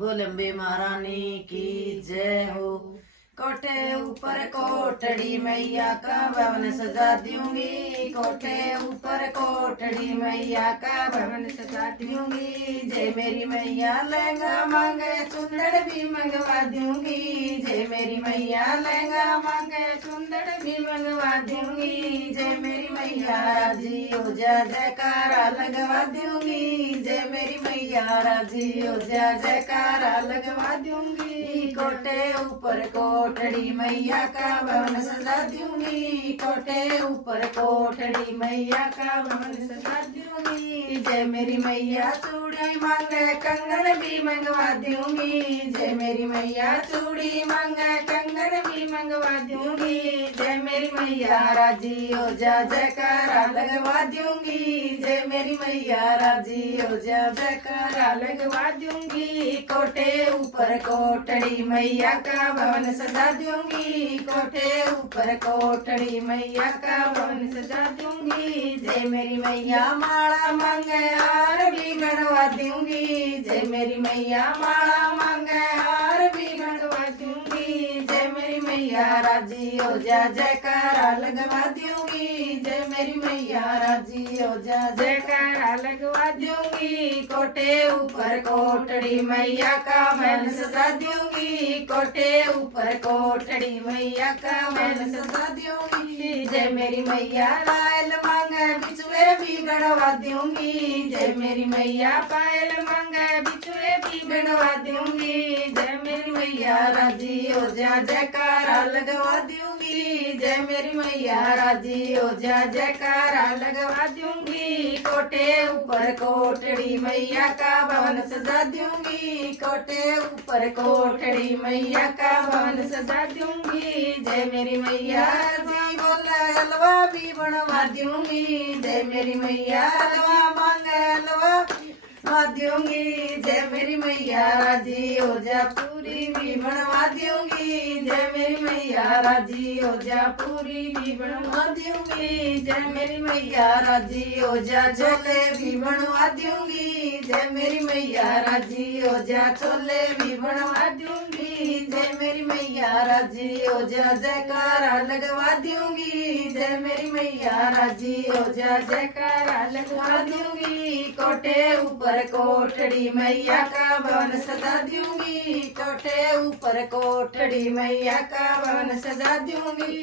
बोल अम्बे महारानी की जय हो। कोठे ऊपर कोठड़ी मैया का भवन सजा दूंगी, कोठे ऊपर कोठड़ी मैया का भवन सजा दूंगी। जय मेरी मैया लहंगा मांगे चुंदड़ भी मंगवा दूंगी, जय मेरी मैया लहंगा मांगे चुंदड़ भी मंगवा दूंगी। जय मेरी मैया राजी हो जा जयकारा लगवा दूंगी, जय मेरी मैया राजी हो जा जयकारा लगवा दूंगी। कोठे ऊपर कोठड़ी मैया का भवन सजा दूंगी, कोठे ऊपर कोठड़ी मैया का भवन सजा दूंगी। जय मेरी मैया चूड़ी मांगे कंगन भी मंगवा दूंगी, जय मेरी मैया चूड़ी मांगे कंगन भी मंगवा दूंगी। जय मेरी मैया राजी हो जा जयकारा लगवा दूंगी, जय मेरी मैया राजी हो जा जयकारा लगवा दूंगी। कोठे ऊपर कोठड़ी मैया का भवन सजा दूंगी, कोठे ऊपर कोठड़ी मैया का भवन सजा दूंगी। जय मेरी मैया माला मांगे हार भी गणवा दूंगी, जय मेरी मैया माला मांगे हार भी गणवा दूंगी। जय मेरी मैया राजी हो जा जयकारा लगवा दूंगी, जय मेरी मैया राजी हो जा जयकारा लगवा दूंगी। कोठे ऊपर कोठड़ी मैया का भवन सजा दूंगी, कोठे ऊपर कोठड़ी मैया का भवन सजा दूंगी। जय मेरी मैया पायल मांगे बिछुए भी गड़वा दूंगी, जय मेरी मैया पायल मांगे बिछुए भी गड़वा दूंगी। जय मेरी मैया राजी हो जा जयकारा लगवा दूंगी, जय मेरी मैया राजी हो जा जयकारा लगवा दूंगी। कोठे ऊपर कोठड़ी मैया का भवन सजा दूंगी, कोठे ऊपर कोठड़ी मैया का भवन सजा दूंगी। जय मेरी मैया जी बोले हलवा भी बनवा दूंगी, जय मेरी मैया हलवा मांगे हलवा दूंगी। जय मेरी मैया राजी हो जा पूरी भी बनवा दूंगी, जय मेरी मैया राजी हो जा पूरी भी बनवा दूंगी। जय मेरी मैया राजी हो जा छोले भी बनवा दूंगी, जय मेरी मैया राजी हो जा छोले भी बनवा दूंगी। जय मेरी मैया राजी हो जा जयकारा लगवा दूंगी, जय मेरी मैया राजी हो जा जयकारा लगवा दूंगी। कोठे ऊपर कोठड़ी मैया का भवन सजा दूंगी, कोठे ऊपर कोठड़ी मैया का भवन सजा दूंगी।